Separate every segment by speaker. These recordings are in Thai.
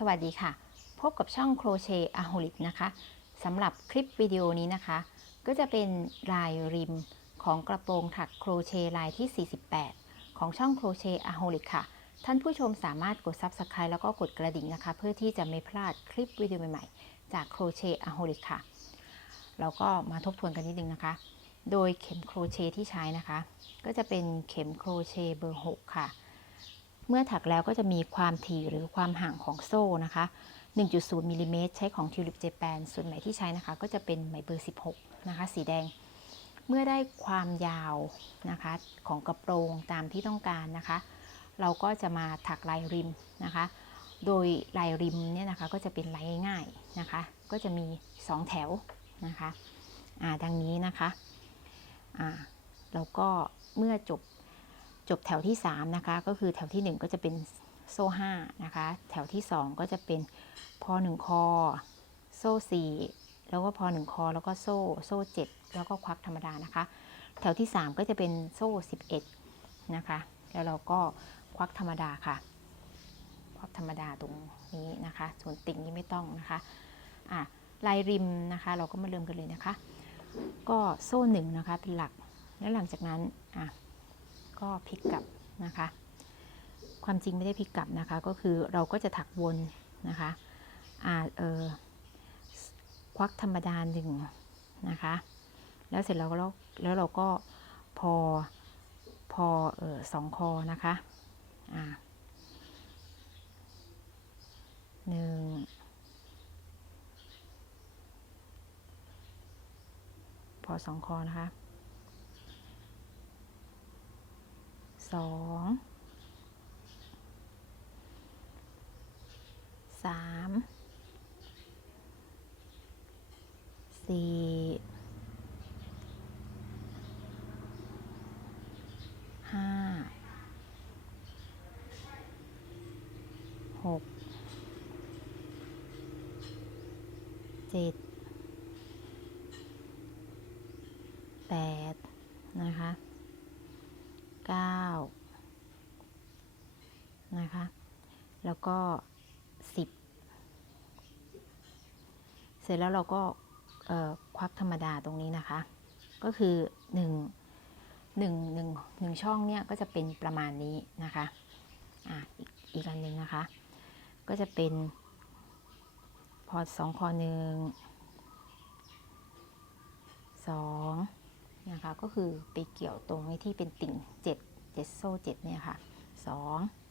Speaker 1: สวัสดีค่ะ พบกับช่องโครเชต์อะโฮลิกนะคะสำหรับคลิปวิดีโอนี้นะคะ ก็จะเป็นลายริมของกระโปรงถักโครเชต์ลายที่ 48 ของช่องโครเชต์อะโฮลิกค่ะ ท่านผู้ชมสามารถกด Subscribe แล้วก็กดกระดิ่งนะคะ เพื่อที่จะไม่พลาดคลิปวิดีโอใหม่ๆ จากโครเชต์อะโฮลิกค่ะเราก็มาทบทวนกันนิดนึงนะคะ โดยเข็มโครเชต์ที่ใช้นะคะ ก็จะเป็นเข็มโครเชต์เบอร์ 6 ค่ะ เมื่อถักแล้วก็จะมีความถี่หรือความห่างของโซ่นะคะ 1.0มิลลิเมตรใช้ของ Tulip Japan ส่วนไหมที่ใช้นะคะ ก็จะเป็นไหมเบอร์ 16 นะคะ สีแดง เมื่อได้ความยาวนะคะของกระโปรงตามที่ต้องการนะคะ เราก็จะมาถักลายริมนะคะ โดยลายริมเนี่ยนะคะก็จะเป็นลายง่ายๆนะคะ ก็จะมี 2 แถวนะคะดังนี้นะคะอ่าก็เมื่อจบ จบแถวที่ 3 นะคะ ก็คือแถวที่ 1 ก็จะเป็นโซ่5นะคะ แถวที่ 2 ก็จะเป็นพอ1คอ โซ่ 4 แล้วก็พอ1คอ แล้วก็โซ่ โซ่ 7 แล้วก็ควักธรรมดานะคะ แถวที่ 3 ก็จะเป็นโซ่ 11 นะคะ แล้วเราก็ควักธรรมดาค่ะ ควักธรรมดาตรงนี้นะคะ ส่วนติ่งนี่ไม่ต้องนะคะ อะลายริมนะคะ เราก็มาเริ่มกันเลยนะคะ ก็โซ่หนึ่งนะคะเป็นหลัก แล้วหลังจากนั้น อะ ก็พลิกกลับนะคะ ความจริงไม่ได้พลิกกลับนะคะ ก็คือเราก็จะถักวนนะคะอ่าเออควักธรรมดาหนึ่งนะคะ แล้วเสร็จแล้วแล้วแล้วเราก็พอพอเออสองคอนะคะอ่าหนึ่งพอสองคอนะคะ สองสามสี่ห้าหกเจ็ดแปดนะคะ คะ แล้วก็ 10 เสร็จแล้วเราก็ควักธรรมดาตรงนี้นะคะ ก็คือ 1 1 1 1 ช่องเนี่ยก็จะเป็นประมาณนี้นะคะอะอีกอันหนึ่งนะคะ ก็จะเป็นพอร์ตสองคอหนึ่งสองนะคะก็คือไปเกี่ยวตรงที่เป็นติ่ง 7 7 โซ่7เนี่ยค่ะ 2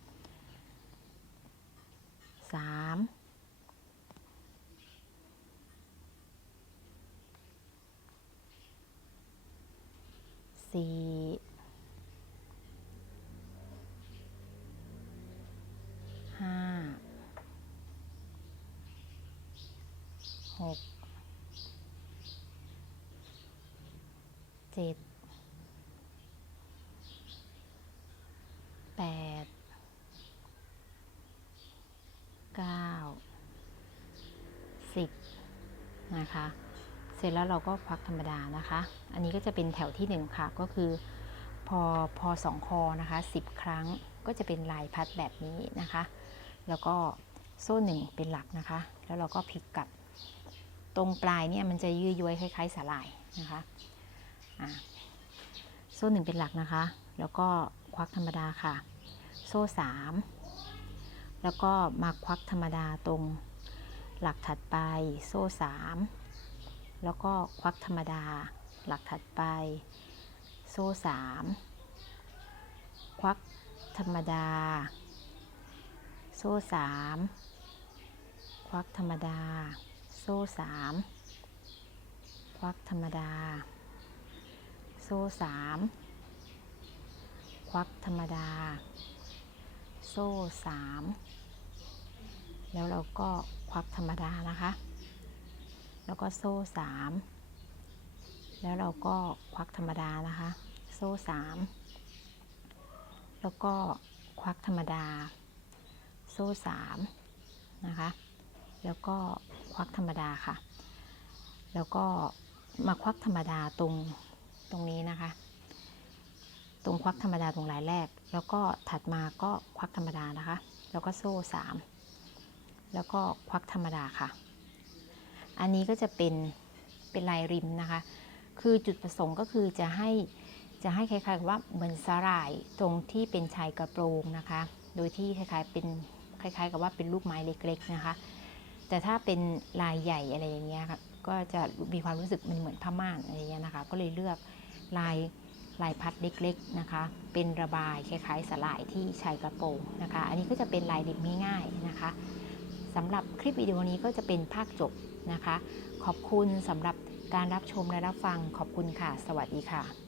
Speaker 1: สี่ห้าหกเจ็ดแปดเก้าสิบนะคะ เสร็จแล้วเราก็ควักธรรมดานะคะ อันนี้ก็จะเป็นแถวที่หนึ่งค่ะก็คือพอพอสองคอนะคะสิบครั้งก็จะเป็นลายพัดแบบนี้นะคะ แล้วก็โซ่หนึ่งเป็นหลักนะคะ แล้วเราก็พลิกกลับ ตรงปลายเนี่ยมันจะยืดย้วยคล้ายๆสาลายนะคะะโซ่หนึ่งเป็นหลักนะคะ แล้วก็ควักธรรมดาค่ะ โซ่สามแล้วก็มาควักธรรมดาตรงหลักถัดไปโซ่สาม แล้วก็ควักธรรมดา หลักถัดไป โซ่สามควักธรรมดา โซ่สามควักธรรมดา โซ่สามควักธรรมดา โซ่สามควักธรรมดา โซ่สามแล้วเราก็ควักธรรมดานะคะ แล้วก็โซ่สามแล้วเราก็ควักธรรมดานะคะ โซ่สามแล้วก็ควักธรรมดา โซ่สามนะคะ แล้วก็ควักธรรมดาค่ะ แล้วก็มาควักธรรมดาตรงตรงนี้นะคะ ตรงควักธรรมดาตรงลายแรก แล้วก็ถัดมาก็ควักธรรมดานะคะ แล้วก็โซ่สามแล้วก็ควักธรรมดาค่ะ อันนี้ก็จะเป็นเป็นลายริมนะคะ คือจุดประสงค์ก็คือจะให้จะให้คล้ายๆกับว่าเหมือนสาหร่ายตรงที่เป็นชายกระโปรงนะคะ โดยที่คล้ายๆเป็นคล้ายๆ กับว่าเป็นลูกไม้เล็กๆนะคะ แต่ถ้าเป็นลายใหญ่อะไรอย่างเงี้ยค่ะก็จะมีความรู้สึกมันเหมือนผ้าม่านอะไรเงี้ยนะคะ ก็เลยเลือกลายลายพัดเล็กๆนะคะ เป็นระบายคล้ายๆสลายที่ชายกระโปรงนะคะ อันนี้ก็จะเป็นลายริมง่ายๆนะคะ สำหรับคลิปวิดีโอนี้ก็จะเป็นภาคจบนะคะ ขอบคุณสำหรับการรับชมและรับฟังขอบคุณค่ะ สวัสดีค่ะ